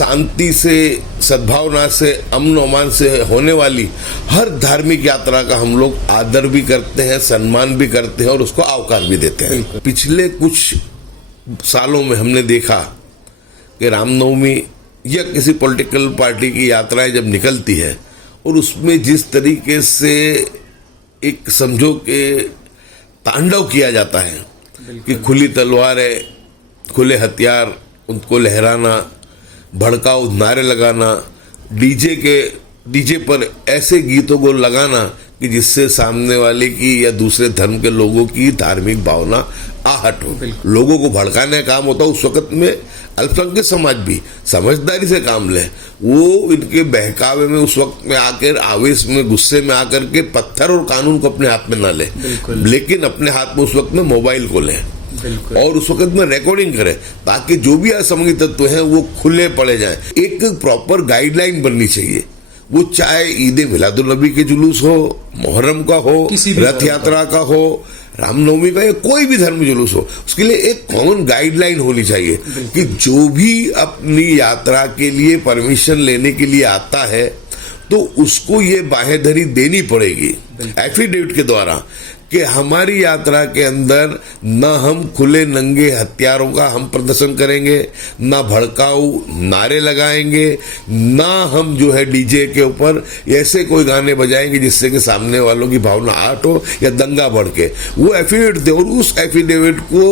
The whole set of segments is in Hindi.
शांति से, सद्भावना से, अमन अमान से होने वाली हर धार्मिक यात्रा का हम लोग आदर भी करते हैं, सम्मान भी करते हैं और उसको आवकार भी देते हैं। पिछले कुछ सालों में हमने देखा कि रामनवमी या किसी पॉलिटिकल पार्टी की यात्राएं जब निकलती है और उसमें जिस तरीके से एक समझो कि तांडव किया जाता है कि खुली तलवारें, खुले हथियार, उनको लहराना, भड़काऊ नारे लगाना, डीजे पर ऐसे गीतों को लगाना कि जिससे सामने वाले की या दूसरे धर्म के लोगों की धार्मिक भावना आहट हो, लोगों को भड़काने का काम होता है। उस वक्त में अल्पसंख्यक समाज भी समझदारी से काम ले, वो इनके बहकावे में उस वक्त में आकर आवेश में, गुस्से में आकर के पत्थर और कानून को अपने हाथ में ना ले, लेकिन अपने हाथ में उस वक्त में मोबाइल को ले और उस वक्त में रिकॉर्डिंग करें ताकि जो भी असामाजिक तत्व हैं वो खुले पड़े जाएं। एक प्रॉपर गाइडलाइन बननी चाहिए, वो चाहे ईद मिलादुल नबी के जुलूस हो, मुहर्रम का हो, रथ यात्रा का हो, रामनवमी का या कोई भी धर्म जुलूस हो, उसके लिए एक कॉमन गाइडलाइन होनी चाहिए कि जो भी अपनी यात्रा के लिए परमिशन लेने के लिए आता है तो उसको ये बाहेधरी देनी पड़ेगी एफिडेविट के द्वारा कि हमारी यात्रा के अंदर न हम खुले नंगे हथियारों का हम प्रदर्शन करेंगे, न भड़काऊ नारे लगाएंगे, न हम जो है डीजे के ऊपर ऐसे कोई गाने बजाएंगे जिससे कि सामने वालों की भावना आहट हो या दंगा भड़के। वो एफिडेविट दे और उस एफिडेविट को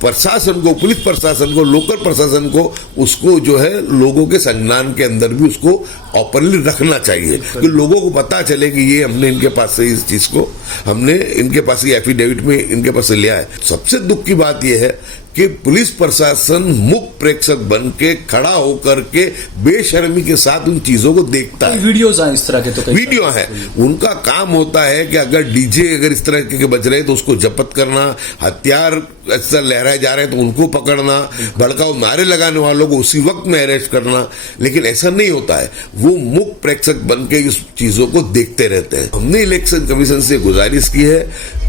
प्रशासन को, पुलिस प्रशासन को, लोकल प्रशासन को उसको जो है लोगों के संज्ञान के अंदर भी उसको ओपनली रखना चाहिए कि लोगों को पता चले कि ये हमने इनके पास से इस चीज को हमने इनके पास से एफिडेविट में इनके पास से लिया है। सबसे दुख की बात यह है कि पुलिस प्रशासन मुख्य प्रेक्षक बन के खड़ा होकर के बेशर्मी के साथ उन चीजों को देखता है। वीडियोज हैं इस तरह के, तो वीडियो है, उनका काम होता है कि अगर डीजे अगर इस तरह के बज रहे तो उसको जब्त करना, हथियार ऐसा लहराए जा रहे हैं तो उनको पकड़ना, भड़काऊ नारे लगाने वालों को उसी वक्त में अरेस्ट करना, लेकिन ऐसा नहीं होता है। वो मुख्य प्रेक्षक बन के इस चीजों को देखते रहते हैं। हमने इलेक्शन कमीशन से गुजारिश की है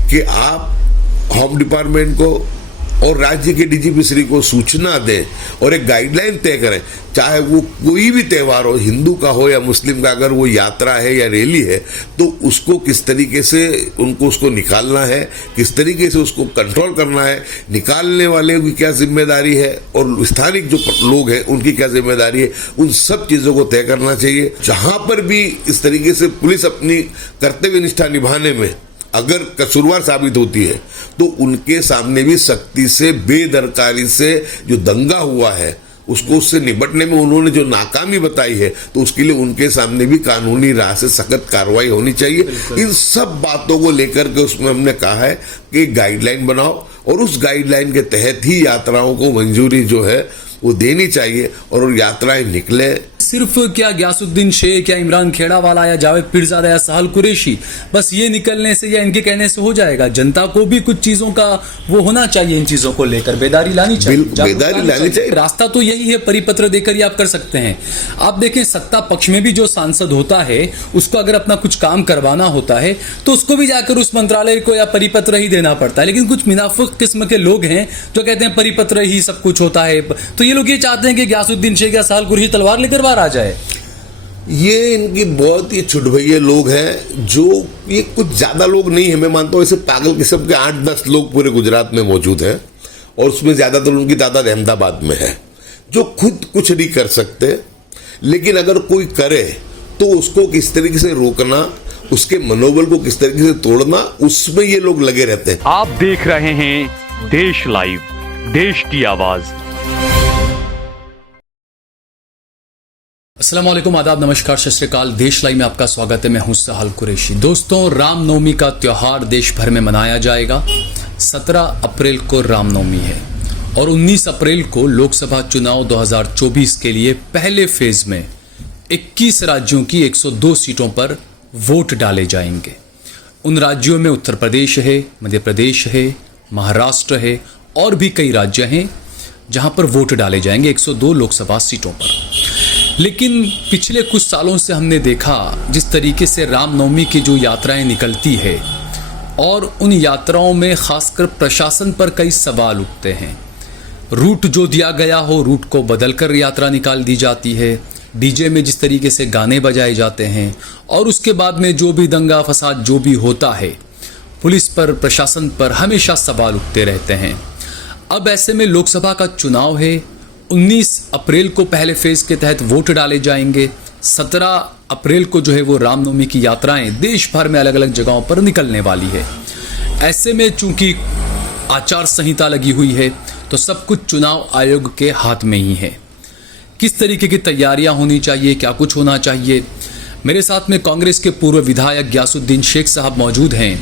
कि आप होम डिपार्टमेंट को और राज्य के डीजीपी श्री को सूचना दें और एक गाइडलाइन तय करें, चाहे वो कोई भी त्यौहार हो, हिंदू का हो या मुस्लिम का, अगर वो यात्रा है या रैली है तो उसको किस तरीके से उनको उसको निकालना है, किस तरीके से उसको कंट्रोल करना है, निकालने वाले की क्या जिम्मेदारी है और स्थानिक जो लोग हैं उनकी क्या जिम्मेदारी है, उन सब चीजों को तय करना चाहिए। जहां पर भी इस तरीके से पुलिस अपनी कर्तव्य निष्ठा निभाने में अगर कसूरवार साबित होती है तो उनके सामने भी सख्ती से, बेदरकारी से जो दंगा हुआ है उसको उससे निपटने में उन्होंने जो नाकामी बताई है तो उसके लिए उनके सामने भी कानूनी राह से सख्त कार्रवाई होनी चाहिए। इन सब बातों को लेकर के उसमें हमने कहा है कि गाइडलाइन बनाओ और उस गाइडलाइन के तहत ही यात्राओं को मंजूरी जो है वो देनी चाहिए और यात्राएं निकले। सिर्फ क्या गयासुद्दीन शेख या इमरान खेड़ावाला या जावेद पीरजादा या साहल कुरैशी बस ये निकलने से या इनके कहने से हो जाएगा? जनता को भी कुछ चीजों का वो होना चाहिए, इन चीजों को लेकर बेदारी लानी चाहिए, बेदारी लानी चाहिए। रास्ता तो यही है, परिपत्र देकर ही आप कर सकते हैं। आप देखें सत्ता पक्ष में भी जो सांसद होता है उसको अगर अपना कुछ काम करवाना होता है तो उसको भी जाकर उस मंत्रालय को या परिपत्र ही देना पड़ता है, लेकिन कुछ मुनाफिक किस्म के लोग हैं जो कहते हैं परिपत्र ही सब कुछ होता है। तो ये लोग ये चाहते हैं कि गयासुद्दीन शेख या साहल कुरैशी तलवार लेकर बाहर आ जाए। ये इनकी बहुत ही छुटभैये लोग हैं, जो ये कुछ ज्यादा लोग नहीं है, मैं मानता हूँ ऐसे पागल किस्म के 8-10 लोग पूरे गुजरात में मौजूद हैं और उसमें ज्यादातर उनकी तादाद अहमदाबाद में है, जो खुद कुछ नहीं कर सकते, लेकिन अगर कोई करे तो उसको किस तरीके से रोकना, उसके मनोबल को किस तरीके से तोड़ना, उसमें ये लोग लगे रहते हैं। आप देख रहे हैं देश लाइव, देश की आवाज। अस्सलाम वालेकुम, आदाब, नमस्कार, सत श्री अकाल। देश लाइव में आपका स्वागत है। मैं हूं साहल कुरैशी। दोस्तों, रामनवमी का त्योहार देश भर में मनाया जाएगा। 17 अप्रैल को रामनवमी है और 19 अप्रैल को लोकसभा चुनाव 2024 के लिए पहले फेज में 21 राज्यों की 102 सीटों पर वोट डाले जाएंगे। उन राज्यों में उत्तर प्रदेश है, मध्य प्रदेश है, महाराष्ट्र है और भी कई राज्य हैं जहां पर वोट डाले जाएंगे 102 लोकसभा सीटों पर। लेकिन पिछले कुछ सालों से हमने देखा जिस तरीके से रामनवमी की जो यात्राएं निकलती है और उन यात्राओं में खासकर प्रशासन पर कई सवाल उठते हैं। रूट जो दिया गया हो रूट को बदलकर यात्रा निकाल दी जाती है, डीजे में जिस तरीके से गाने बजाए जाते हैं और उसके बाद में जो भी दंगा फसाद जो भी होता है, पुलिस पर प्रशासन पर हमेशा सवाल उठते रहते हैं। अब ऐसे में लोकसभा का चुनाव है, 19 अप्रैल को पहले फेज के तहत वोट डाले जाएंगे, 17 अप्रैल को जो है वो रामनवमी की यात्राएं देश भर में अलग अलग जगहों पर निकलने वाली है। ऐसे में चूंकि आचार संहिता लगी हुई है तो सब कुछ चुनाव आयोग के हाथ में ही है। किस तरीके की तैयारियां होनी चाहिए, क्या कुछ होना चाहिए, मेरे साथ में कांग्रेस के पूर्व विधायक गयासुद्दीन शेख साहब मौजूद हैं।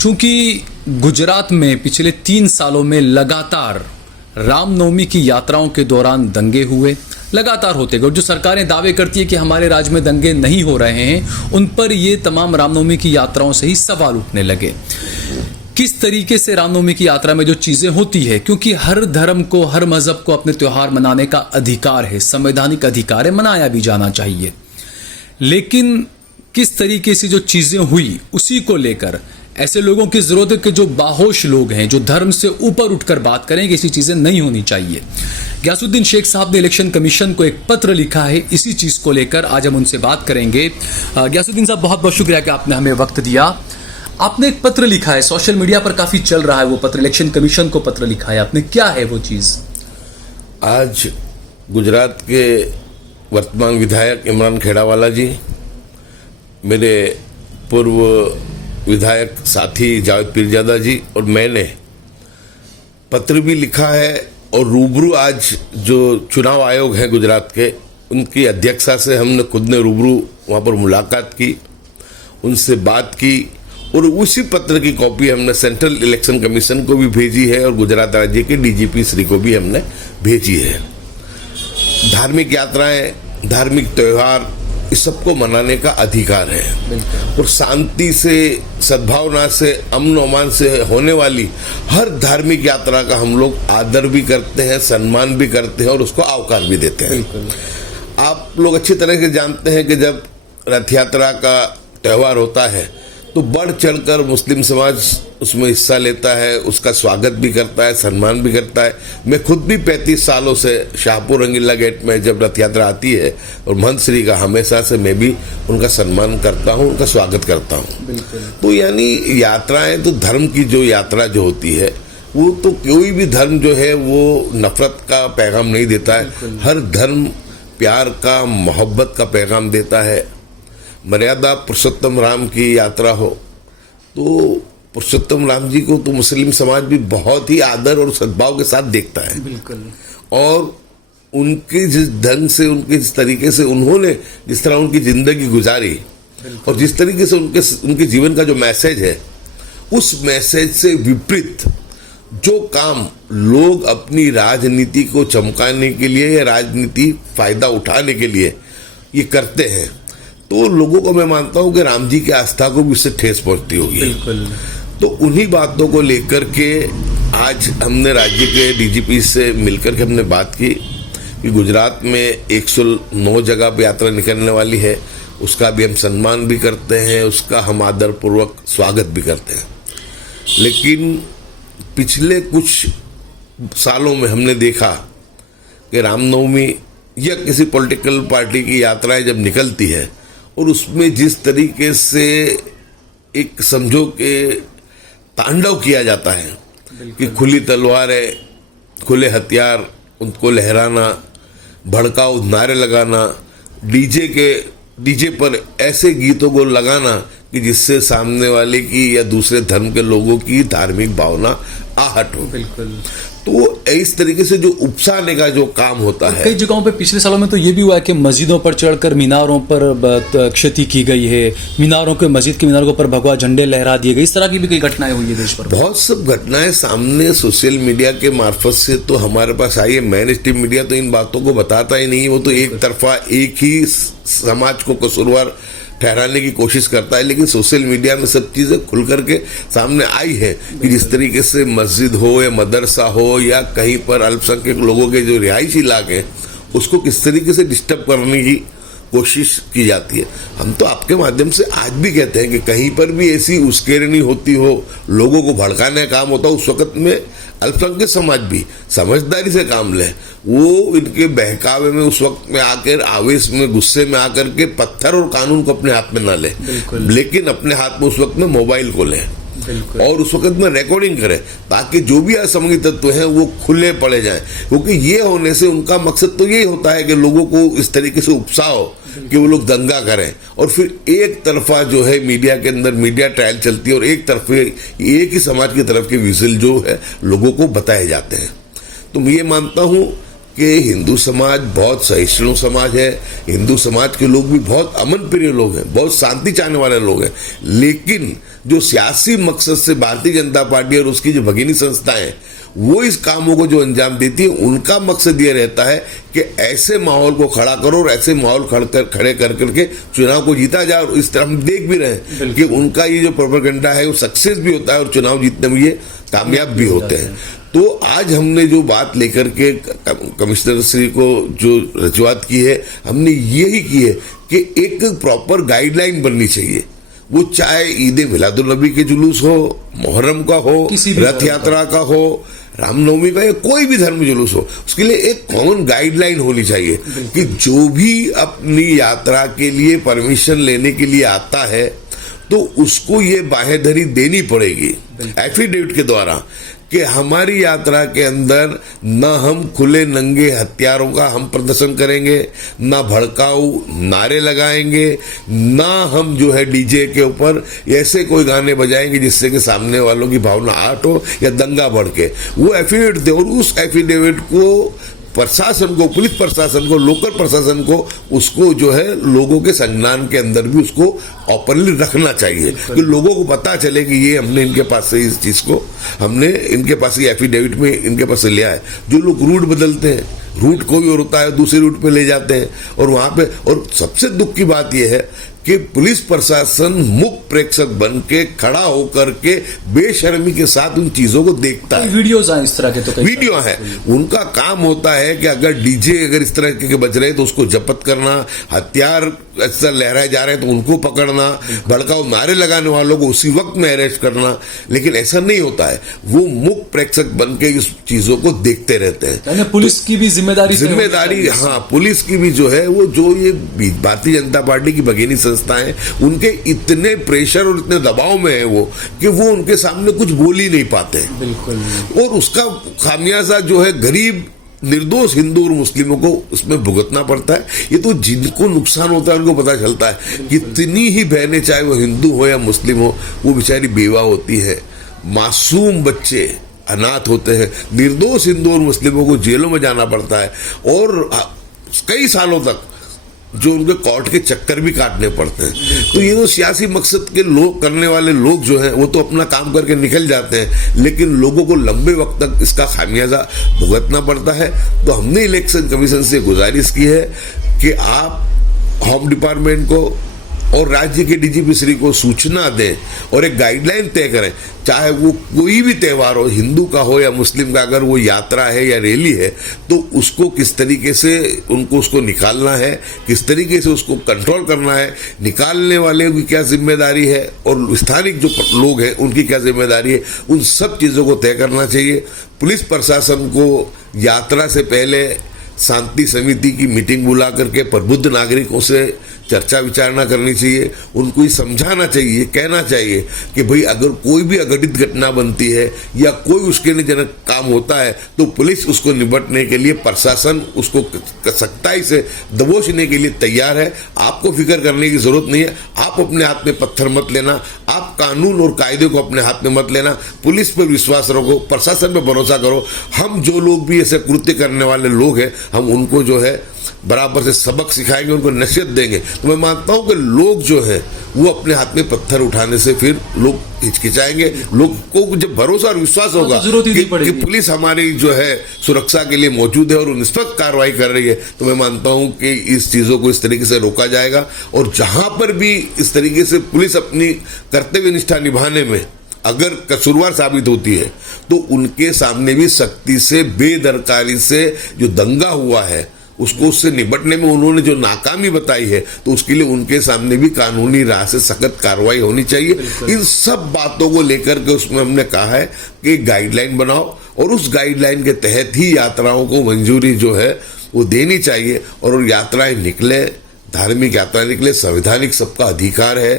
चूंकि गुजरात में पिछले 3 सालों में लगातार रामनवमी की यात्राओं के दौरान दंगे हुए, लगातार होते गए। जो सरकारें दावे करती है कि हमारे राज्य में दंगे नहीं हो रहे हैं, उन पर ये तमाम रामनवमी की यात्राओं से ही सवाल उठने लगे। किस तरीके से रामनवमी की यात्रा में जो चीजें होती है, क्योंकि हर धर्म को, हर मजहब को अपने त्योहार मनाने का अधिकार है, संवैधानिक अधिकार है, मनाया भी जाना चाहिए। लेकिन किस तरीके से जो चीजें हुई उसी को लेकर ऐसे लोगों की जरूरत है कि जो बाहोश लोग हैं, जो धर्म से ऊपर उठकर बात करें कि ऐसी चीजें नहीं होनी चाहिए। गयासुद्दीन शेख साहब ने इलेक्शन कमीशन को एक पत्र लिखा है इसी चीज को लेकर, आज हम उनसे बात करेंगे। गयासुद्दीन साहब, बहुत बहुत शुक्रिया कि आपने हमें वक्त दिया। आपने एक पत्र लिखा है, सोशल मीडिया पर काफी चल रहा है वो पत्र, इलेक्शन कमीशन को पत्र लिखा है आपने, क्या है वो चीज? आज गुजरात के वर्तमान विधायक इमरान खेड़ावाला जी, मेरे पूर्व विधायक साथी जावेद पीरजादा जी और मैंने पत्र भी लिखा है और रूबरू आज जो चुनाव आयोग है गुजरात के, उनकी अध्यक्षा से हमने खुद ने रूबरू वहाँ पर मुलाकात की, उनसे बात की और उसी पत्र की कॉपी हमने सेंट्रल इलेक्शन कमीशन को भी भेजी है और गुजरात राज्य के डीजीपी श्री को भी हमने भेजी है। धार्मिक यात्राएं, धार्मिक त्योहार, इस सबको मनाने का अधिकार है और शांति से, सद्भावना से, अमन अमान से होने वाली हर धार्मिक यात्रा का हम लोग आदर भी करते हैं, सम्मान भी करते हैं और उसको आवकार भी देते हैं। आप लोग अच्छी तरह से जानते हैं कि जब रथ यात्रा का त्यौहार होता है तो बढ़ चढ़कर मुस्लिम समाज उसमें हिस्सा लेता है, उसका स्वागत भी करता है, सम्मान भी करता है। मैं खुद भी 35 सालों से शाहपुर रंगीला गेट में जब रथ यात्रा आती है और महंत श्री का हमेशा से मैं भी उनका सम्मान करता हूं, उनका स्वागत करता हूं। तो यानी यात्राएं तो धर्म की जो यात्रा जो होती है वो तो कोई भी धर्म जो है वो नफरत का पैगाम नहीं देता है, हर धर्म प्यार का, मोहब्बत का पैगाम देता है। मर्यादा पुरुषोत्तम राम की यात्रा हो तो पुरुषोत्तम राम जी को तो मुस्लिम समाज भी बहुत ही आदर और सद्भाव के साथ देखता है। बिल्कुल। और उनके जिस ढंग से, उनके जिस तरीके से उन्होंने जिस तरह उनकी जिंदगी गुजारी और जिस तरीके से उनके जीवन का जो मैसेज है, उस मैसेज से विपरीत जो काम लोग अपनी राजनीति को चमकाने के लिए या राजनीति फायदा उठाने के लिए ये करते हैं, तो लोगों को मैं मानता हूं कि राम जी की आस्था को भी इससे ठेस पहुंचती होगी। बिल्कुल। तो उन्हीं बातों को लेकर के आज हमने राज्य के डीजीपी से मिलकर के हमने बात की कि गुजरात में 109 जगह पर यात्रा निकलने वाली है, उसका भी हम सम्मान भी करते हैं, उसका हम आदरपूर्वक स्वागत भी करते हैं। लेकिन पिछले कुछ सालों में हमने देखा कि रामनवमी या किसी पॉलिटिकल पार्टी की यात्राएं जब निकलती है और उसमें जिस तरीके से एक समझो के तांडव किया जाता है कि खुली तलवारें, खुले हथियार, उनको लहराना, भड़काऊ नारे लगाना, डीजे पर ऐसे गीतों को लगाना कि जिससे सामने वाले की या दूसरे धर्म के लोगों की धार्मिक भावना आहट हो। बिल्कुल। तो इस तरीके से जो उपसाने का जो काम होता है, कई जगहों पे पिछले सालों में तो ये भी हुआ है कि मस्जिदों पर चढ़कर मीनारों पर क्षति की गई है, मीनारों के, मस्जिद के मीनारों पर भगवा झंडे लहरा दिए गए, इस तरह की भी कई घटनाएं हुई है देश भर। बहुत सब घटनाएं सामने सोशल मीडिया के मार्फत से तो हमारे पास आई है। मेन स्ट्रीम मीडिया तो इन बातों को बताता ही नहीं, वो तो एक तरफा एक ही समाज को कसूरवार ठहराने की कोशिश करता है। लेकिन सोशल मीडिया में सब चीजें खुल करके सामने आई है कि जिस तरीके से मस्जिद हो या मदरसा हो या कहीं पर अल्पसंख्यक लोगों के जो रिहायशी इलाके, उसको किस तरीके से डिस्टर्ब करने की कोशिश की जाती है। हम तो आपके माध्यम से आज भी कहते हैं कि कहीं पर भी ऐसी उश्केरनी होती हो, लोगों को भड़काने का काम होता हो, उस वक्त में अल्पसंख्यक समाज भी समझदारी से काम ले। वो इनके बहकावे में उस वक्त में आकर आवेश में गुस्से में आकर के पत्थर और कानून को अपने हाथ में ना ले, लेकिन अपने हाथ में उस वक्त में मोबाइल को ले और उस वक्त में रिकॉर्डिंग करें, ताकि जो भी असामाजिक तत्व हैं वो खुले पड़े जाएं। क्योंकि ये होने से उनका मकसद तो यही होता है कि लोगों को इस तरीके से उकसाओ कि वो लोग दंगा करें, और फिर एक तरफा जो है मीडिया के अंदर मीडिया ट्रायल चलती है और एक तरफ एक ही समाज की तरफ के विजिल जो है लोगों को बताए जाते हैं। तो मैं ये मानता हूं कि हिंदू समाज बहुत सहिष्णु समाज है। हिंदू समाज के लोग भी बहुत अमन प्रिय लोग हैं, बहुत शांति चाहने वाले लोग हैं, लेकिन जो सियासी मकसद से भारतीय जनता पार्टी और उसकी जो भगिनी संस्थाएं वो इस कामों को जो अंजाम देती है, उनका मकसद ये रहता है कि ऐसे माहौल को खड़ा करो और ऐसे माहौल खड़े कर करके चुनाव को जीता जाए। और इस तरह हम देख भी रहे हैं कि उनका ये जो प्रोपेगेंडा है वो सक्सेस भी होता है और चुनाव जीतने में ये कामयाब भी होते हैं। तो आज हमने जो बात लेकर के कमिश्नर श्री को जो रजूआत की है, हमने यही की है कि एक प्रॉपर गाइडलाइन बननी चाहिए। वो चाहे ईद मिलादुल नबी के जुलूस हो, मुहर्रम का हो, रथ यात्रा का हो, रामनवमी का, या कोई भी धर्म जुलूस हो, उसके लिए एक कॉमन गाइडलाइन होनी चाहिए कि जो भी अपनी यात्रा के लिए परमिशन लेने के लिए आता है तो उसको ये बाहेधरी देनी पड़ेगी एफिडेविट के द्वारा कि हमारी यात्रा के अंदर न हम खुले नंगे हथियारों का हम प्रदर्शन करेंगे, न भड़काऊ नारे लगाएंगे, न हम जो है डीजे के ऊपर ऐसे कोई गाने बजाएंगे जिससे कि सामने वालों की भावना आहत हो या दंगा भड़के। वो एफिडेविट दे और उस एफिडेविट को प्रशासन को, पुलिस प्रशासन को, लोकल प्रशासन को उसको जो है लोगों के संज्ञान के अंदर भी उसको ओपनली रखना चाहिए कि लोगों को पता चले कि ये हमने इनके पास से इस चीज को हमने इनके पास से एफिडेविट में इनके पास से लिया है। जो लोग रूट बदलते हैं, रूट कोई और होता है, दूसरे रूट पे ले जाते हैं और वहां पे, और सबसे दुख की बात यह है कि पुलिस प्रशासन मुख्य प्रेक्षक बन के खड़ा होकर के बेशर्मी के साथ उन चीजों को देखता है। वीडियोज हैं इस तरह के, तो वीडियो है, उनका काम होता है कि अगर डीजे अगर इस तरह के बज रहे हैं तो उसको जब्त करना, हथियार ऐसा लहराए जा रहे हैं तो उनको पकड़ना, भड़काऊ नारे लगाने वालों को उसी वक्त में अरेस्ट करना। लेकिन ऐसा नहीं होता है, वो मुख्य प्रेक्षक बन के इस चीजों को देखते रहते हैं। पुलिस की भी जिम्मेदारी, हाँ, पुलिस की भी जो है वो जो ये भारतीय जनता पार्टी की भगिनी संस्थाएं, उनके इतने प्रेशर और इतने दबाव में है वो कि वो उनके सामने कुछ बोल ही नहीं पाते। बिल्कुल। और उसका खामियाजा जो है गरीब निर्दोष हिंदू और मुस्लिमों को उसमें भुगतना पड़ता है। ये तो जिनको नुकसान होता है उनको पता चलता है। कितनी ही बहनें, चाहे वो हिंदू हो या मुस्लिम हो, वो बेचारी बेवा होती है, मासूम बच्चे अनाथ होते हैं, निर्दोष हिंदू और मुस्लिमों को जेलों में जाना पड़ता है और कई सालों तक जो उनके कोर्ट के चक्कर भी काटने पड़ते हैं। तो ये तो सियासी मकसद के लोग करने वाले लोग जो हैं वो तो अपना काम करके निकल जाते हैं, लेकिन लोगों को लंबे वक्त तक इसका खामियाजा भुगतना पड़ता है। तो हमने इलेक्शन कमीशन से गुजारिश की है कि आप होम डिपार्टमेंट को और राज्य के डीजीपी श्री को सूचना दें और एक गाइडलाइन तय करें, चाहे वो कोई भी त्यौहार हो, हिंदू का हो या मुस्लिम का, अगर वो यात्रा है या रैली है तो उसको किस तरीके से उनको उसको निकालना है, किस तरीके से उसको कंट्रोल करना है, निकालने वाले की क्या जिम्मेदारी है और स्थानिक जो लोग हैं उनकी क्या जिम्मेदारी है, उन सब चीज़ों को तय करना चाहिए। पुलिस प्रशासन को यात्रा से पहले शांति समिति की मीटिंग बुला करके प्रबुद्ध नागरिकों से चर्चा विचारणा करनी चाहिए, उनको ये समझाना चाहिए, कहना चाहिए कि भाई अगर कोई भी अघटित घटना बनती है या कोई उश्केरनीजनक काम होता है तो पुलिस उसको निपटने के लिए, प्रशासन उसको सख्ताई से दबोचने के लिए तैयार है। आपको फिक्र करने की जरूरत नहीं है, आप अपने हाथ में पत्थर मत लेना, आप कानून और कायदे को अपने हाथ में मत लेना, पुलिस पर विश्वास रखो, प्रशासन पर भरोसा करो। हम जो लोग भी ऐसे कृत्य करने वाले लोग हैं हम उनको जो है बराबर से सबक सिखाएंगे, उनको नसीहत देंगे। तो मैं मानता हूं कि लोग जो है वो अपने हाथ में पत्थर उठाने से फिर लोग हिचकिचाएंगे। लोग को जब भरोसा और विश्वास होगा कि पुलिस हमारी जो है सुरक्षा के लिए मौजूद है और निष्पक्ष कार्रवाई कर रही है, तो मैं मानता हूं कि इस चीजों को इस तरीके से रोका जाएगा। और जहां पर भी इस तरीके से पुलिस अपनी कर्तव्य निष्ठा निभाने में अगर कसूरवार साबित होती है तो उनके सामने भी सख्ती से, बेदरकारी से जो दंगा हुआ है उसको उससे निपटने में उन्होंने जो नाकामी बताई है तो उसके लिए उनके सामने भी कानूनी राह से सख्त कार्रवाई होनी चाहिए। इन सब बातों को लेकर के उसमें हमने कहा है कि गाइडलाइन बनाओ और उस गाइडलाइन के तहत ही यात्राओं को मंजूरी जो है वो देनी चाहिए। और यात्राएं निकले, धार्मिक यात्राएं निकले, संवैधानिक सबका अधिकार है।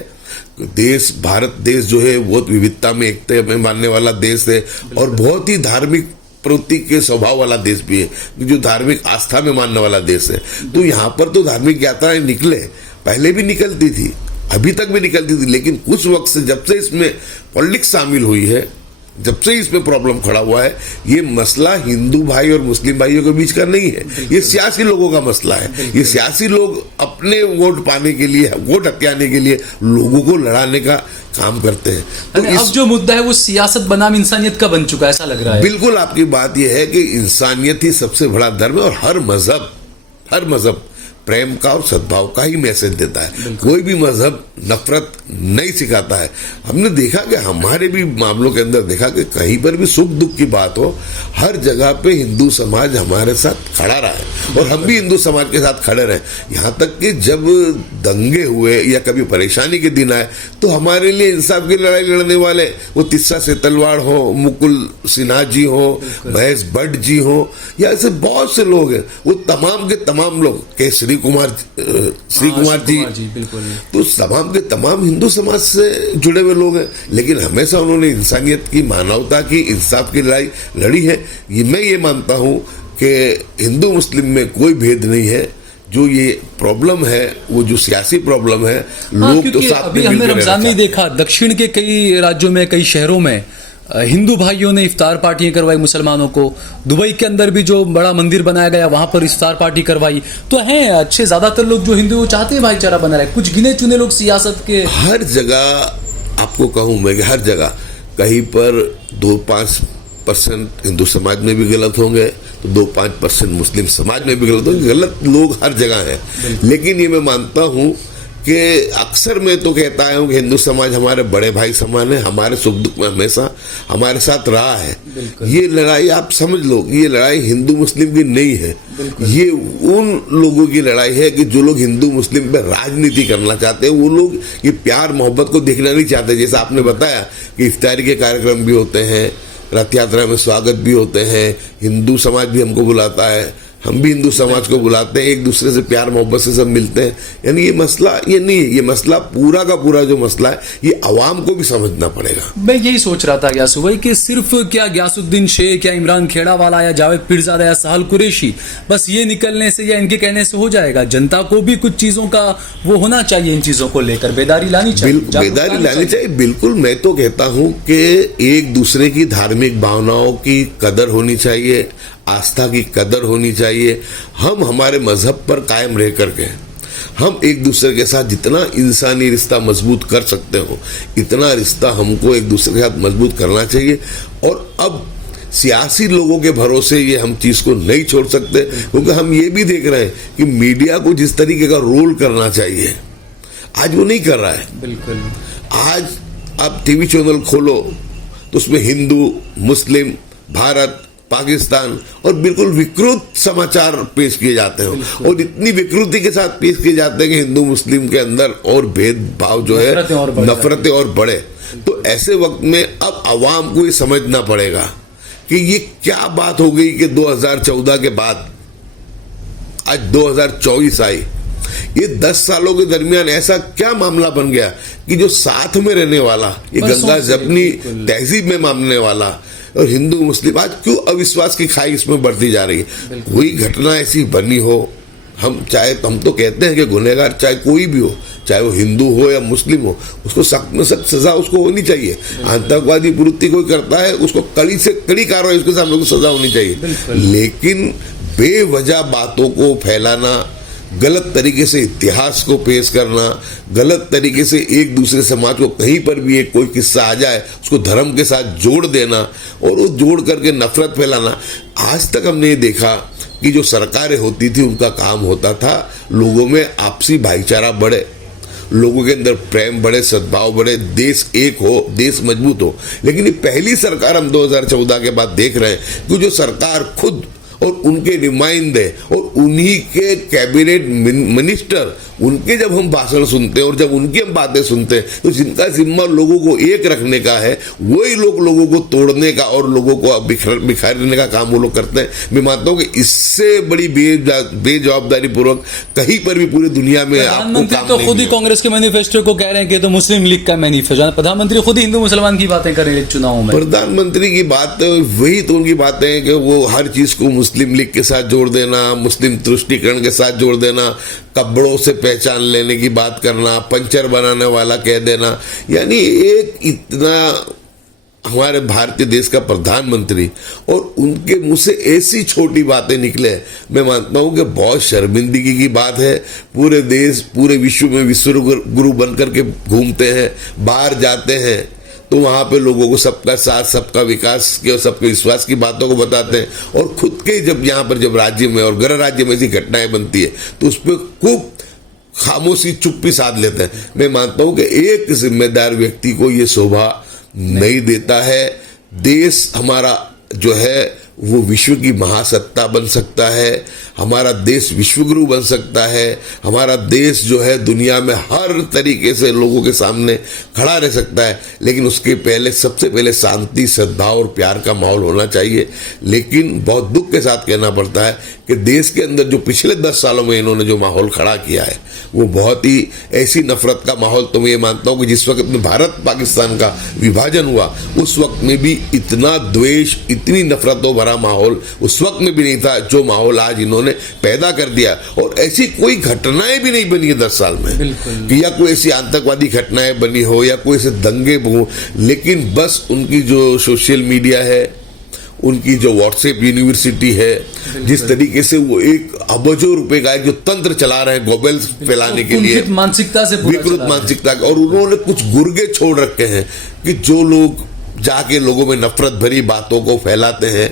देश, भारत देश जो है बहुत विविधता में, एकता में मानने वाला देश है और बहुत ही धार्मिक प्रवृत्ति के स्वभाव वाला देश भी है, जो धार्मिक आस्था में मानने वाला देश है। तो यहाँ पर तो धार्मिक यात्राएं निकले, पहले भी निकलती थी, अभी तक भी निकलती थी, लेकिन कुछ वक्त से जब से इसमें पॉलिटिक्स शामिल हुई है, जब से इसमें प्रॉब्लम खड़ा हुआ है, ये मसला हिंदू भाई और मुस्लिम भाइयों के बीच का नहीं है, ये सियासी लोगों का मसला है। ये सियासी लोग अपने वोट पाने के लिए, वोट हथियाने के लिए लोगों को लड़ाने का काम करते हैं। तो अब जो मुद्दा है वो सियासत बनाम इंसानियत का बन चुका है, ऐसा लग रहा है। बिल्कुल आपकी बात यह है कि इंसानियत ही सबसे बड़ा धर्म है और हर मजहब प्रेम का और सद्भाव का ही मैसेज देता है। कोई भी मजहब नफरत नहीं सिखाता है। हमने देखा कि हमारे भी मामलों के अंदर देखा कि कहीं पर भी सुख दुख की बात हो, हर जगह पे हिंदू समाज हमारे साथ खड़ा रहा है और हम भी हिंदू समाज के साथ खड़े रहे। यहाँ तक कि जब दंगे हुए या कभी परेशानी के दिन आए तो हमारे लिए इंसाफ की लड़ाई लड़ने वाले, वो तिस्सा सेतलवाड़ हो, मुकुल सिन्हा जी हो, महेश भट्ट जी हो, या ऐसे बहुत से लोग हैं, वो तमाम के तमाम लोग के श्री कुमार जी, बिल्कुल। तो तमाम के तमाम हिंदू समाज से जुड़े हुए लोग हैं, लेकिन हमेशा उन्होंने इंसानियत की, मानवता की, इंसाफ की लड़ाई लड़ी है। मैं ये मानता हूं कि हिंदू मुस्लिम में कोई भेद नहीं है। जो ये प्रॉब्लम है, वो जो सियासी प्रॉब्लम है, लोग तो साथ में हमने रमजान में देखा, दक्षिण के कई राज्यों में, कई शहरों में हिंदू भाइयों ने इफ्तार पार्टियां करवाई मुसलमानों को। दुबई के अंदर भी जो बड़ा मंदिर बनाया गया वहां पर इफ्तार पार्टी करवाई। तो हैं अच्छे, ज्यादातर लोग जो हिंदू चाहते हैं भाईचारा बना रहे, कुछ गिने चुने लोग सियासत के। हर जगह आपको कहूं मैं कि हर जगह कहीं पर 2-5% हिंदू समाज में भी गलत होंगे, तो 2-5% मुस्लिम समाज में भी गलत होंगे। गलत लोग हर जगह हैं, लेकिन ये मैं मानता हूं कि अक्सर मैं तो कहता हूं कि हिंदू समाज हमारे बड़े भाई समान है, हमारे सुख दुख में हमेशा हमारे साथ रहा है। ये लड़ाई आप समझ लो, ये लड़ाई हिंदू मुस्लिम की नहीं है, ये उन लोगों की लड़ाई है कि जो लोग हिंदू मुस्लिम पे राजनीति करना चाहते हैं। वो लोग ये प्यार मोहब्बत को देखना नहीं चाहते। जैसा आपने बताया कि इफ्तारी के कार्यक्रम भी होते हैं, रथ यात्रा में स्वागत भी होते हैं, हिंदू समाज भी हमको बुलाता है, हम भी हिंदू समाज को बुलाते हैं, एक दूसरे से प्यार मोहब्बत से सब मिलते हैं। यानी ये मसला ये नहीं है, ये मसला पूरा का पूरा जो मसला है, ये अवाम को भी समझना पड़ेगा। मैं यही सोच रहा था ग्यासु भाई कि सिर्फ क्या ग्यासुद्दीन शेख या इमरान खेड़ा वाला या जावेद पीरजादा या साहल कुरैशी बस ये निकलने से या इनके कहने से हो जाएगा। जनता को भी कुछ चीजों का वो होना चाहिए, इन चीजों को लेकर बेदारी लानी चाहिए, बेदारी लानी चाहिए। बिल्कुल, मैं तो कहता हूं कि एक दूसरे की धार्मिक भावनाओं की कदर होनी चाहिए, आस्था की कदर होनी चाहिए। हम हमारे मजहब पर कायम रह करके हम एक दूसरे के साथ जितना इंसानी रिश्ता मजबूत कर सकते हो, इतना रिश्ता हमको एक दूसरे के साथ मजबूत करना चाहिए। और अब सियासी लोगों के भरोसे ये हम चीज को नहीं छोड़ सकते, क्योंकि हम ये भी देख रहे हैं कि मीडिया को जिस तरीके का रोल करना चाहिए आज वो नहीं कर रहा है। बिल्कुल, आज आप टीवी चैनल खोलो तो उसमें हिंदू, मुस्लिम, भारत, पाकिस्तान और बिल्कुल विकृत समाचार पेश किए जाते हैं, और इतनी विकृति के साथ पेश किए जाते हैं कि हिंदू मुस्लिम के अंदर और भेदभाव जो है, नफरतें और बढ़े। तो ऐसे वक्त में अब अवाम को ये समझना पड़ेगा कि ये क्या बात हो गई कि 2014 के बाद आज 2024 आई। ये 10 सालों के दरमियान ऐसा क्या मामला बन गया कि जो साथ में रहने वाला, ये गंगा जमनी तहजीब में मानने वाला और हिंदू मुस्लिम, आज क्यों अविश्वास की खाई इसमें बढ़ती जा रही है। कोई घटना ऐसी बनी हो, हम तो कहते हैं कि गुनहगार चाहे कोई भी हो, चाहे वो हिंदू हो या मुस्लिम हो, उसको सख्त में सख्त सजा उसको होनी चाहिए। आतंकवादी प्रवृत्ति कोई करता है, उसको कड़ी से कड़ी कार्रवाई उसके सामने सजा होनी चाहिए। लेकिन बेवजह बातों को फैलाना, गलत तरीके से इतिहास को पेश करना, गलत तरीके से एक दूसरे समाज को कहीं पर भी एक कोई किस्सा आ जाए उसको धर्म के साथ जोड़ देना और वो जोड़ करके नफरत फैलाना। आज तक हमने ये देखा कि जो सरकारें होती थी उनका काम होता था लोगों में आपसी भाईचारा बढ़े, लोगों के अंदर प्रेम बढ़े, सद्भाव बढ़े, देश एक हो, देश मजबूत हो। लेकिन ये पहली सरकार हम 2014 के बाद देख रहे हैं कि जो सरकार खुद और उनके नुमाइंदे और उन्हीं के कैबिनेट मिनिस्टर, उनके जब हम भाषण सुनते हैं और जब उनकी हम बातें सुनते हैं, तो जिनका जिम्मा लोगों को एक रखने का है, वही लोग लोगों को तोड़ने का और लोगों को बिखारने का काम वो लोग करते हैं। मैं मानता हूँ कि इससे बड़ी बेजवाबदारी पूर्वक कहीं पर भी पूरी दुनिया में आपको प्रधानमंत्री काम तो नहीं खुद ही मिलेगा। कांग्रेस के मैनिफेस्टो को कह रहे हैं कि तो मुस्लिम लीग का मैनिफेस्टो, प्रधानमंत्री खुद ही हिंदू मुसलमान की बातें कर रहे हैं चुनावों में। प्रधानमंत्री की बात वही तो उनकी बातें हैं कि वो हर चीज को मुस्लिम लीग के साथ जोड़ देना, मुस्लिम तुष्टीकरण के साथ जोड़ देना, कपड़ों से पहचान लेने की बात करना, पंचर बनाने वाला कह देना। यानी एक इतना हमारे भारतीय देश का प्रधानमंत्री और उनके मुंह से ऐसी छोटी बातें निकले, मैं मानता हूं कि बहुत शर्मिंदगी की बात है। पूरे देश पूरे विश्व में विश्व गुरु बनकर के घूमते हैं, बाहर जाते हैं तो वहां पे लोगों को सबका साथ, सबका विकास के और सबके विश्वास की बातों को बताते हैं, और खुद के जब यहाँ पर जब राज्य में और गृह राज्य में ऐसी घटनाएं बनती है तो उस पर खूब खामोशी चुप्पी साध लेते हैं। मैं मानता हूं कि एक जिम्मेदार व्यक्ति को ये शोभा नहीं देता है। देश हमारा जो है वो विश्व की महासत्ता बन सकता है, हमारा देश विश्वगुरु बन सकता है, हमारा देश जो है दुनिया में हर तरीके से लोगों के सामने खड़ा रह सकता है, लेकिन उसके पहले सबसे पहले शांति, सद्भाव और प्यार का माहौल होना चाहिए। लेकिन बहुत दुख के साथ कहना पड़ता है कि देश के अंदर जो पिछले 10 सालों में इन्होंने जो माहौल खड़ा किया है वो बहुत ही ऐसी नफरत का माहौल, तो मैं ये मानता हूं कि जिस वक्त में भारत पाकिस्तान का विभाजन हुआ उस वक्त में भी इतना द्वेष, इतनी नफरतों भरा माहौल उस वक्त में भी नहीं था जो माहौल आज इन्होंने पैदा कर दिया। और ऐसी कोई घटनाएं भी नहीं बनी है 10 साल में कि या कोई ऐसी आतंकवादी घटनाएं बनी हो या कोई ऐसे दंगे हो, लेकिन बस उनकी जो सोशल मीडिया है, उनकी जो व्हाट्सएप यूनिवर्सिटी है, जिस तरीके से वो एक अबजों रुपए का एक जो तंत्र चला रहे हैं गोबेल्स फैलाने के लिए, मानसिकता से विकृत मानसिकता, और उन्होंने कुछ गुर्गे छोड़ रखे हैं कि जो लोग जाके लोगों में नफरत भरी बातों को फैलाते हैं,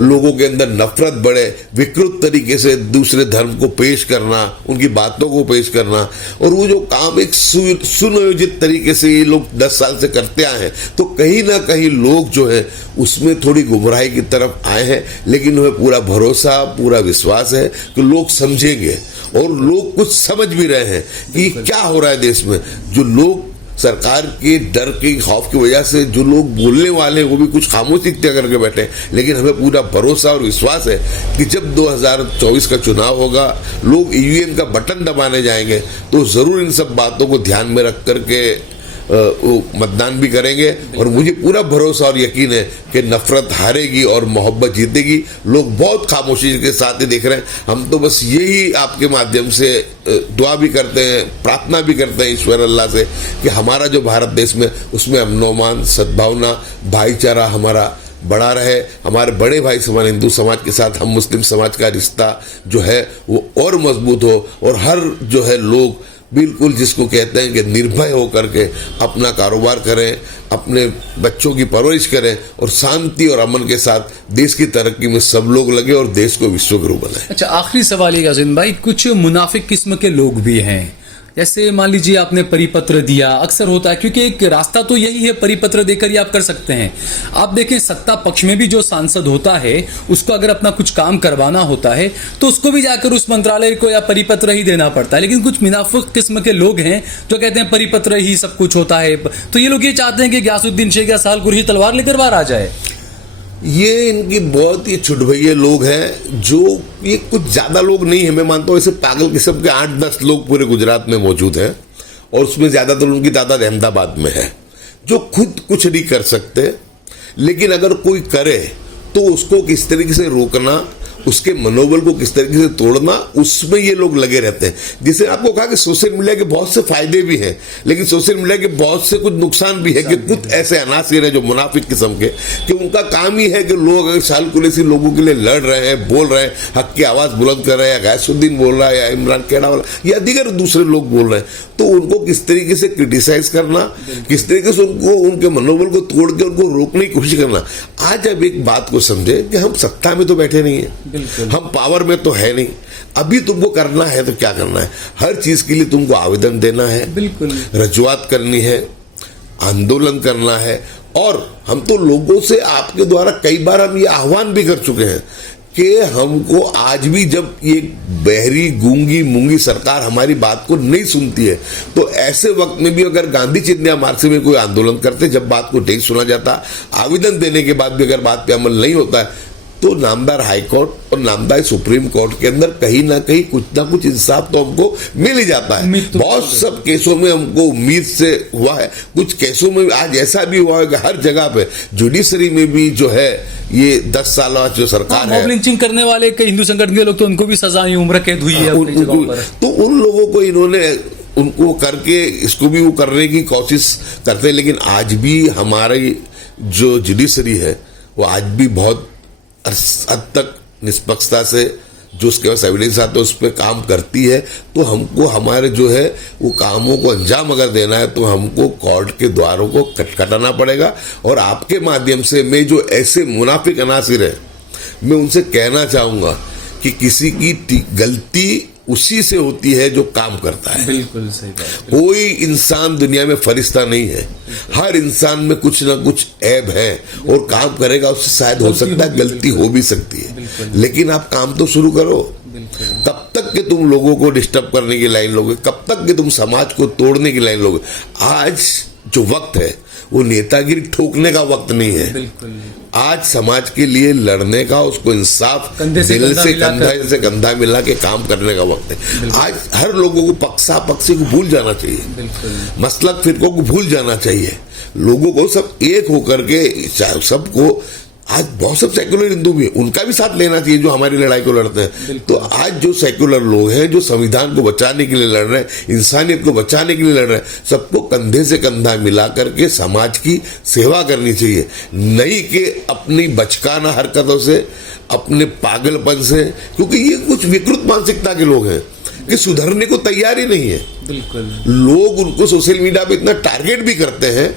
लोगों के अंदर नफरत बढ़े, विकृत तरीके से दूसरे धर्म को पेश करना, उनकी बातों को पेश करना, और वो जो काम एक सुनियोजित तरीके से ये लोग 10 साल से करते आए हैं, तो कहीं ना कहीं लोग जो है उसमें थोड़ी गुमराही की तरफ आए हैं। लेकिन उन्हें पूरा भरोसा, पूरा विश्वास है कि लोग समझेंगे, और लोग कुछ समझ भी रहे हैं कि क्या हो रहा है देश में। जो लोग सरकार के डर के खौफ की वजह से जो लोग बोलने वाले हैं वो भी कुछ खामोशी तय करके बैठे, लेकिन हमें पूरा भरोसा और विश्वास है कि जब 2024 का चुनाव होगा, लोग ईवीएम का बटन दबाने जाएंगे तो जरूर इन सब बातों को ध्यान में रख करके वो मतदान भी करेंगे। और मुझे पूरा भरोसा और यकीन है कि नफरत हारेगी और मोहब्बत जीतेगी। लोग बहुत खामोशी के साथ ही देख रहे हैं। हम तो बस यही आपके माध्यम से दुआ भी करते हैं, प्रार्थना भी करते हैं ईश्वर अल्लाह से कि हमारा जो भारत देश में उसमें अमन, सद्भावना, भाईचारा हमारा बड़ा रहे। हमारे बड़े भाई समान हिंदू समाज के साथ हम मुस्लिम समाज का रिश्ता जो है वो और मजबूत हो, और हर जो है लोग बिल्कुल जिसको कहते हैं कि निर्भय होकर के अपना कारोबार करें, अपने बच्चों की परवरिश करें, और शांति और अमन के साथ देश की तरक्की में सब लोग लगे और देश को विश्वगुरु बनाए। अच्छा, आखिरी सवाल ये यासीन भाई, कुछ मुनाफिक किस्म के लोग भी हैं, जैसे मान लीजिए आपने परिपत्र दिया, अक्सर होता है क्योंकि एक रास्ता तो यही है, परिपत्र देकर ही आप कर सकते हैं। आप देखें सत्ता पक्ष में भी जो सांसद होता है उसको अगर अपना कुछ काम करवाना होता है तो उसको भी जाकर उस मंत्रालय को या परिपत्र ही देना पड़ता है। लेकिन कुछ मुनाफिक किस्म के लोग हैं जो कहते हैं परिपत्र ही सब कुछ होता है, तो ये लोग ये चाहते हैं कि गयासुद्दीन शेख या साल कुरैशी तलवार लेकर बाहर आ जाए। ये इनकी बहुत ही छुटभैये लोग हैं, जो ये कुछ ज्यादा लोग नहीं है। मैं मानता हूँ ऐसे पागल किस्म के 8-10 लोग पूरे गुजरात में मौजूद हैं, और उसमें ज्यादातर उनकी तादाद अहमदाबाद में है, जो खुद कुछ नहीं कर सकते। लेकिन अगर कोई करे तो उसको किस तरीके से रोकना, उसके मनोबल को किस तरीके से तोड़ना, उसमें ये लोग लगे रहते हैं। जिसे आपको कहा कि सोशल मीडिया के बहुत से फायदे भी हैं, लेकिन सोशल मीडिया के बहुत से कुछ नुकसान भी है कि कुछ ऐसे अनासिर हैं जो मुनाफिक किस्म के, कि उनका काम ही है कि लोग अगर साल कुरैशी लोगों के लिए लड़ रहे हैं, बोल रहे हैं, हक की आवाज बुलंद कर रहे हैं, या गयासुद्दीन बोल रहा है, या इमरान खेड़ा वाला या दीगर दूसरे लोग बोल रहे हैं, तो उनको किस तरीके से क्रिटिसाइज करना, किस तरीके से उनको उनके मनोबल को तोड़ के उनको रोकने की कोशिश करना। आज अब एक बात को समझे कि हम सत्ता में तो बैठे नहीं है, हम पावर में तो है नहीं। अभी तुमको करना है तो क्या करना है, हर चीज के लिए तुमको आवेदन देना है, बिल्कुल रजूआत करनी है, आंदोलन करना है। और हम तो लोगों से आपके द्वारा कई बार हम ये आह्वान भी कर चुके हैं कि हमको आज भी जब ये बहरी गूंगी मूंगी सरकार हमारी बात को नहीं सुनती है, तो ऐसे वक्त में भी अगर गांधी चिन्ह मार्च में कोई आंदोलन करते, जब बात को नहीं सुना जाता, आवेदन देने के बाद भी अगर बात पे अमल नहीं होता है, तो नामदार हाई कोर्ट और नामदार सुप्रीम कोर्ट के अंदर कहीं ना कुछ इंसाफ तो हमको मिल ही जाता है। बहुत सब केसों में हमको उम्मीद से हुआ है, कुछ केसों में आज ऐसा भी हुआ है कि हर जगह पे जुडिशरी में भी जो है ये 10 साल जो सरकार है, लिंचिंग करने वाले कई हिंदू संगठन के लोग तो उनको भी सजा उम्र कैद हुई है कई जगहों पर। तो उन लोगों को इन्होंने उनको करके इसको भी वो करने की कोशिश करते हैं, लेकिन आज भी हमारी जो जुडिशरी है वो आज भी बहुत हद तक निष्पक्षता से जो उसके पास एविडेंस आता है उस पर काम करती है। तो हमको हमारे जो है वो कामों को अंजाम अगर देना है तो हमको कोर्ट के द्वारों को खटखटाना पड़ेगा। और आपके माध्यम से मैं जो ऐसे मुनाफिक अनासिर है, मैं उनसे कहना चाहूंगा कि किसी की गलती उसी से होती है जो काम करता है। बिल्कुल सही बात। कोई इंसान दुनिया में फरिश्ता नहीं है, हर इंसान में कुछ ना कुछ ऐब है और काम करेगा उससे शायद हो सकता है गलती हो भी सकती है, लेकिन आप काम तो शुरू करो। कब तक के तुम लोगों को डिस्टर्ब करने की लाइन लोगे, कब तक के तुम समाज को तोड़ने की लाइन लोगे। आज जो वक्त है वो नेतागिरी ठोकने का वक्त नहीं है, आज समाज के लिए लड़ने का, उसको इंसाफ दिल से कंधा मिला के काम करने का वक्त है। आज हर लोगों को पक्षा पक्षी को भूल जाना चाहिए, मसलक फिरकों को भूल जाना चाहिए, लोगों को सब एक होकर के सबको। आज बहुत सब सेक्युलर हिंदू भी उनका भी साथ लेना चाहिए जो हमारी लड़ाई को लड़ते हैं। तो आज जो सेक्युलर लोग हैं जो संविधान को बचाने के लिए लड़ रहे हैं, इंसानियत को बचाने के लिए लड़ रहे हैं, सबको कंधे से कंधा मिला करके समाज की सेवा करनी चाहिए, नहीं कि अपनी बचकाना हरकतों से, अपने पागलपन से, क्योंकि ये कुछ विकृत मानसिकता के लोग हैं कि सुधरने को तैयार ही नहीं है। लोग उनको सोशल मीडिया पे इतना टारगेट भी करते हैं,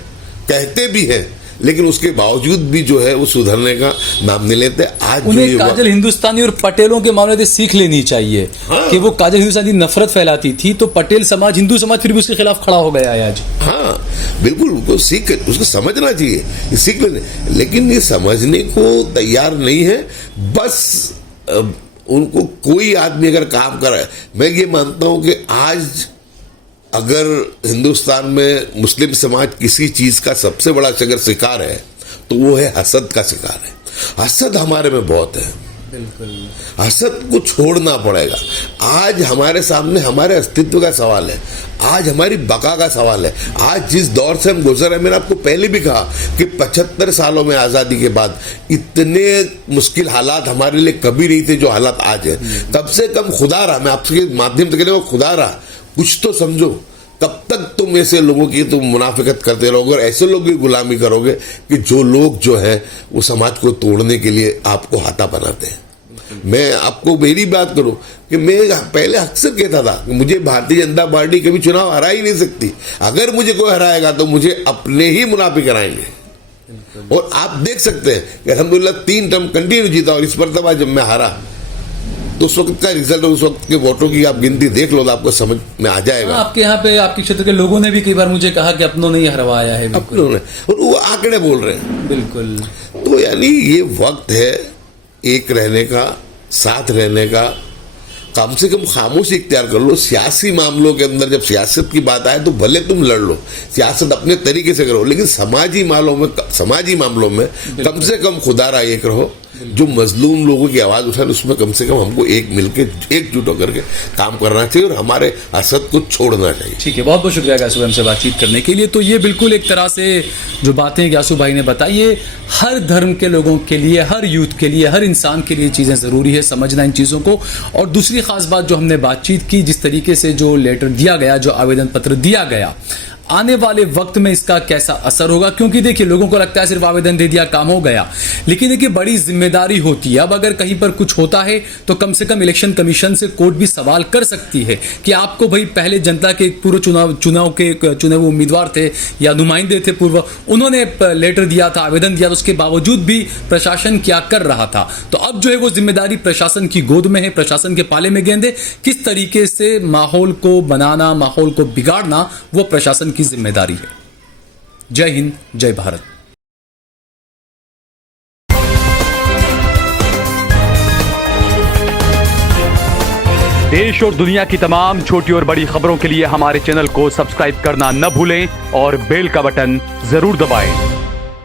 कहते भी हैं, लेकिन उसके बावजूद भी जो है वो सुधरने का नाम नहीं लेते। आज उन्हें काजल हिंदुस्तानी और पटेलों के मामले से सीख लेनी चाहिए। हाँ। कि वो काजल हिंदुस्तानी नफरत फैलाती थी तो पटेल समाज, हिंदू समाज फिर भी उसके खिलाफ खड़ा हो गया है आज। हाँ बिल्कुल, उसको उसको समझना चाहिए, सीख लेने, लेकिन ये समझने को तैयार नहीं है। बस उनको कोई आदमी अगर काम कर रहा है, मैं ये मानता हूं कि आज अगर हिंदुस्तान में मुस्लिम समाज किसी चीज का सबसे बड़ा अगर शिकार है तो वो है हसद का शिकार है। हसद हमारे में बहुत है, हसद को छोड़ना पड़ेगा। आज हमारे सामने हमारे अस्तित्व का सवाल है, आज हमारी बका का सवाल है। आज जिस दौर से हम गुजर रहे हैं, मैंने आपको पहले भी कहा कि 75 सालों में आजादी के बाद इतने मुश्किल हालात हमारे लिए कभी नहीं थे जो हालात आज है। कम से कम खुदा रहा, मैं आपके माध्यम से कह रहा हूं, खुदा रहा, कुछ तो समझो। कब तक तुम ऐसे लोगों की तुम मुनाफिकत करते रहोगे और ऐसे लोग की गुलामी करोगे कि जो लोग जो है वो समाज को तोड़ने के लिए आपको हाथा बनाते हैं। मैं आपको मेरी बात करूं कि मैं पहले अक्सर कहता था कि मुझे भारतीय जनता पार्टी कभी चुनाव हरा ही नहीं सकती। अगर मुझे कोई हराएगा तो मुझे अपने ही मुनाफिक कराएंगे। और आप देख सकते हैं कि अल्हम्दुलिल्लाह 3 टर्म कंटिन्यू जीता, और इस पर तब जब मैं हारा तो उस वक्त का रिजल्ट, उस वक्त के वोटों की आप गिनती देख लो तो आपको समझ में आ जाएगा। आपके यहाँ पे आपके क्षेत्र के लोगों ने भी कई बार मुझे कहा कि अपनों ने ही हरवाया है। अपनों ने, और वो आंकड़े बोल रहे हैं। बिल्कुल। तो यानी ये वक्त है एक रहने का, साथ रहने का। कम से कम खामोशी इख्तियार कर लो। सियासी मामलों के अंदर जब सियासत की बात आए तो भले तुम लड़ लो, सियासत अपने तरीके से करो, लेकिन समाजी मामलों में कम से कम खुदारा एक रहो। जो मजलूम लोगों की आवाज उठाए उसमें कम से कम हमको एक मिलके एकजुट होकर के काम करना चाहिए और हमारे हसद को छोड़ना चाहिए। ठीक है, बहुत बहुत शुक्रिया ग्यासू भाई हमसे बातचीत करने के लिए। तो ये बिल्कुल एक तरह से जो बातें ग्यासू भाई ने बताई, ये हर धर्म के लोगों के लिए, हर यूथ के लिए, हर इंसान के लिए चीज़ें ज़रूरी है समझना इन चीज़ों को। और दूसरी खास बात जो हमने बातचीत की, जिस तरीके से जो लेटर दिया गया, जो आवेदन पत्र दिया गया, आने वाले वक्त में इसका कैसा असर होगा, क्योंकि देखिए लोगों को लगता है सिर्फ आवेदन दे दिया काम हो गया, लेकिन देखिए बड़ी जिम्मेदारी होती है। अब अगर कहीं पर कुछ होता है तो कम से कम इलेक्शन कमीशन से कोर्ट भी सवाल कर सकती है कि आपको भाई पहले जनता के पूर्व चुनाव के चुने हुए उम्मीदवार थे या नुमाइंदे थे पूर्व, उन्होंने लेटर दिया था, आवेदन दिया था, उसके बावजूद भी प्रशासन क्या कर रहा था। तो अब जो है वो जिम्मेदारी प्रशासन की गोद में है, प्रशासन के पाले में गेंद है। किस तरीके से माहौल को बनाना, माहौल को बिगाड़ना, वो प्रशासन की जिम्मेदारी है। जय हिंद, जय भारत। देश और दुनिया की तमाम छोटी और बड़ी खबरों के लिए हमारे चैनल को सब्सक्राइब करना न भूलें और बेल का बटन जरूर दबाएं।